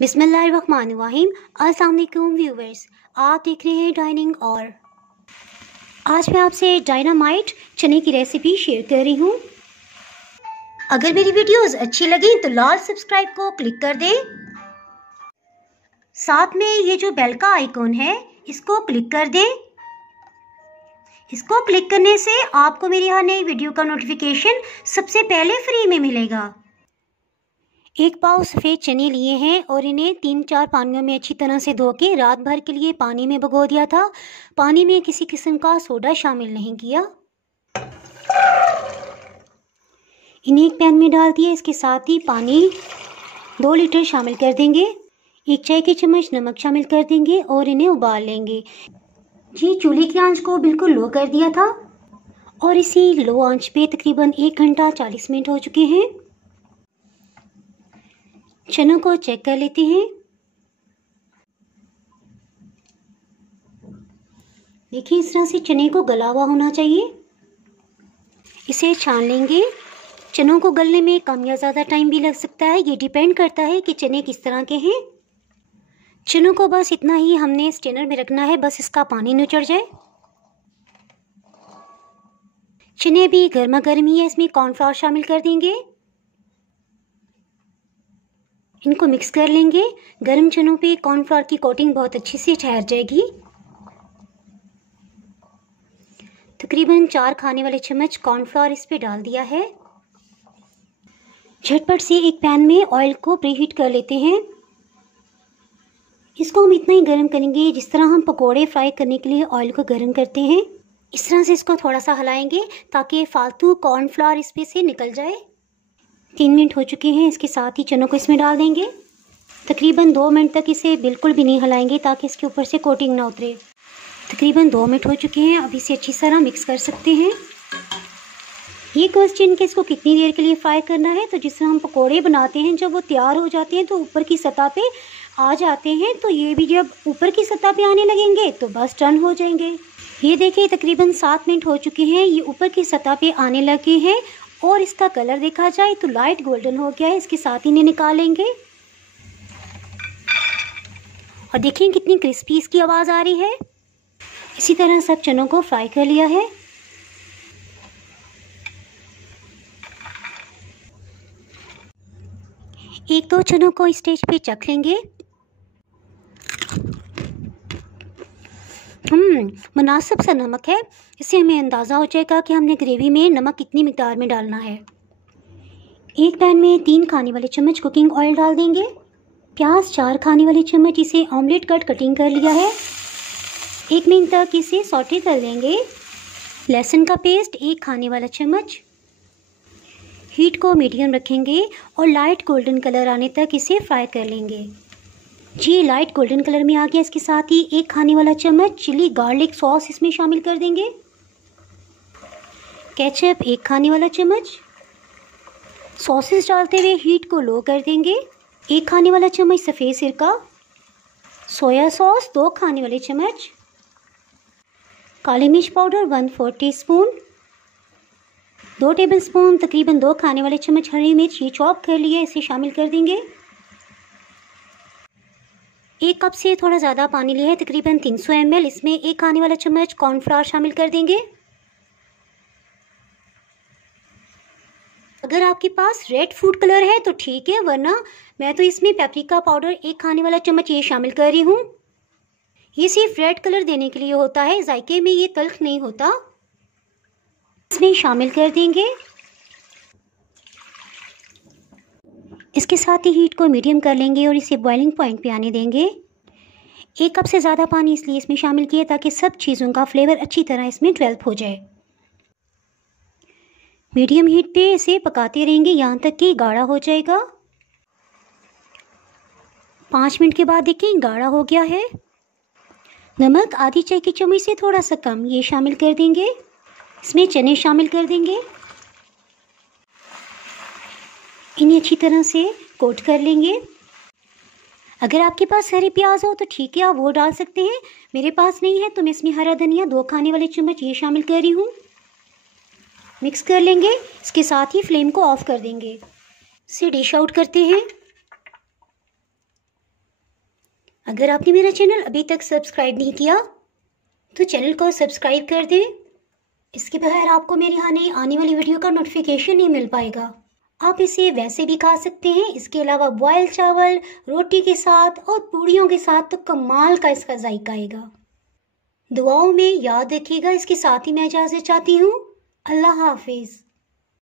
बिस्मिल्लाहिर्रहमानिर्रहीम। अस्सलाम वालेकुम व्यूवर्स, आप देख रहे हैं डाइनिंग। और आज मैं आपसे डायनामाइट चने की रेसिपी शेयर कर रही हूँ। अगर मेरी वीडियोस अच्छी लगी तो लाल सब्सक्राइब को क्लिक कर दें। साथ में ये जो बेल का आइकॉन है इसको क्लिक कर दें। इसको क्लिक करने से आपको मेरी हर नई वीडियो का नोटिफिकेशन सबसे पहले फ्री में मिलेगा। एक पाव सफ़ेद चने लिए हैं और इन्हें 3-4 पानियों में अच्छी तरह से धो के रात भर के लिए पानी में भिगो दिया था। पानी में किसी किस्म का सोडा शामिल नहीं किया। इन्हें एक पैन में डाल दिया। इसके साथ ही पानी 2 लीटर शामिल कर देंगे। 1 चाय की चम्मच नमक शामिल कर देंगे और इन्हें उबाल लेंगे। जी, चूल्हे की आंच को बिल्कुल लो कर दिया था और इसी लो आंच पे तकरीबन 1 घंटा 40 मिनट हो चुके हैं। चनों को चेक कर लेते हैं। देखिए, इस तरह से चने को गला हुआ होना चाहिए। इसे छान लेंगे। चनों को गलने में कम या ज़्यादा टाइम भी लग सकता है, ये डिपेंड करता है कि चने किस तरह के हैं। चनों को बस इतना ही हमने स्ट्रेनर में रखना है, बस इसका पानी निचड़ जाए। चने भी गर्मा गर्म ही है, इसमें कॉर्नफ्लावर शामिल कर देंगे। इनको मिक्स कर लेंगे। गर्म चनों पे कॉर्नफ्लावर की कोटिंग बहुत अच्छी से ठहर जाएगी। तकरीबन 4 खाने वाले चम्मच कॉर्नफ्लावर इस पे डाल दिया है। झटपट से एक पैन में ऑयल को प्रीहीट कर लेते हैं। इसको हम इतना ही गर्म करेंगे जिस तरह हम पकोड़े फ्राई करने के लिए ऑयल को गर्म करते हैं। इस तरह से इसको थोड़ा सा हिलाएंगे ताकि फालतू कॉर्नफ्लावर इस पे से निकल जाए। 3 मिनट हो चुके हैं। इसके साथ ही चनों को इसमें डाल देंगे। तकरीबन 2 मिनट तक इसे बिल्कुल भी नहीं हिलाएंगे ताकि इसके ऊपर से कोटिंग ना उतरे। तकरीबन 2 मिनट हो चुके हैं। अब इसे अच्छी तरह मिक्स कर सकते हैं। ये क्वेश्चन कि इसको कितनी देर के लिए फ्राई करना है, तो जिस तरह हम पकोड़े बनाते हैं जब वो तैयार हो जाते हैं तो ऊपर की सतह पे आ जाते हैं, तो ये भी जब ऊपर की सतह पे आने लगेंगे तो बस टर्न हो जाएंगे। ये देखिए, तकरीबन 7 मिनट हो चुके हैं। ये ऊपर की सतह पे आने लगे हैं और इसका कलर देखा जाए तो लाइट गोल्डन हो गया है। इसके साथ इन्हें निकालेंगे और देखिए कितनी क्रिस्पी इसकी आवाज़ आ रही है। इसी तरह सब चनों को फ्राई कर लिया है। एक दो चनों को इस स्टेज पे चख लेंगे। मुनासिब सा नमक है, इससे हमें अंदाज़ा हो जाएगा कि हमने ग्रेवी में नमक कितनी मिकदार में डालना है। एक पैन में 3 खाने वाले चम्मच कुकिंग ऑयल डाल देंगे। प्याज 4 खाने वाले चम्मच, इसे ऑमलेट कटिंग कर लिया है। 1 मिनट तक इसे सौटे कर लेंगे। लहसुन का पेस्ट 1 खाने वाला चम्मच। हीट को मीडियम रखेंगे और लाइट गोल्डन कलर आने तक इसे फ्राई कर लेंगे। जी, लाइट गोल्डन कलर में आ गया। इसके साथ ही 1 खाने वाला चम्मच चिली गार्लिक सॉस इसमें शामिल कर देंगे। केचप 1 खाने वाला चम्मच। सॉसेस डालते हुए हीट को लो कर देंगे। 1 खाने वाला चम्मच सफ़ेद सिरका। सोया सॉस 2 खाने वाले चम्मच। काली मिर्च पाउडर 1/4 टीस्पून। 2 टेबलस्पून तकरीबन 2 खाने वाले चम्मच हरी मिर्च ये चॉप कर लिया, इसे शामिल कर देंगे। 1 कप से थोड़ा ज़्यादा पानी लिया है, तकरीबन 300 ml। इसमें 1 खाने वाला चम्मच कॉर्नफ्लावर शामिल कर देंगे। अगर आपके पास रेड फूड कलर है तो ठीक है, वरना मैं तो इसमें पेपरिका पाउडर 1 खाने वाला चम्मच ये शामिल कर रही हूँ। ये सिर्फ रेड कलर देने के लिए होता है, जायके में ये तल्ख नहीं होता। इसमें शामिल कर देंगे। इसके साथ ही हीट को मीडियम कर लेंगे और इसे बॉइलिंग पॉइंट पे आने देंगे। 1 कप से ज़्यादा पानी इसलिए इसमें शामिल किया ताकि सब चीज़ों का फ्लेवर अच्छी तरह इसमें डेवलप हो जाए। मीडियम हीट पे इसे पकाते रहेंगे यहाँ तक कि गाढ़ा हो जाएगा। 5 मिनट के बाद देखिए गाढ़ा हो गया है। नमक आधी चाय की चम्मच से थोड़ा सा कम ये शामिल कर देंगे। इसमें चने शामिल कर देंगे। इन्हें अच्छी तरह से कोट कर लेंगे। अगर आपके पास हरे प्याज हो तो ठीक है, आप वो डाल सकते हैं। मेरे पास नहीं है तो मैं इसमें हरा धनिया 2 खाने वाले चम्मच ये शामिल कर रही हूँ। मिक्स कर लेंगे। इसके साथ ही फ्लेम को ऑफ कर देंगे। इसे डिश आउट करते हैं। अगर आपने मेरा चैनल अभी तक सब्सक्राइब नहीं किया तो चैनल को सब्सक्राइब कर दें। इसके बगैर आपको मेरे आने वाली वीडियो का नोटिफिकेशन नहीं मिल पाएगा। आप इसे वैसे भी खा सकते हैं, इसके अलावा बॉयल चावल, रोटी के साथ और पूड़ियों के साथ तो कमाल का इसका जायका आएगा। दुआओं में याद रखिएगा। इसके साथ ही मैं इजाज़त चाहती हूँ। अल्लाह हाफिज़।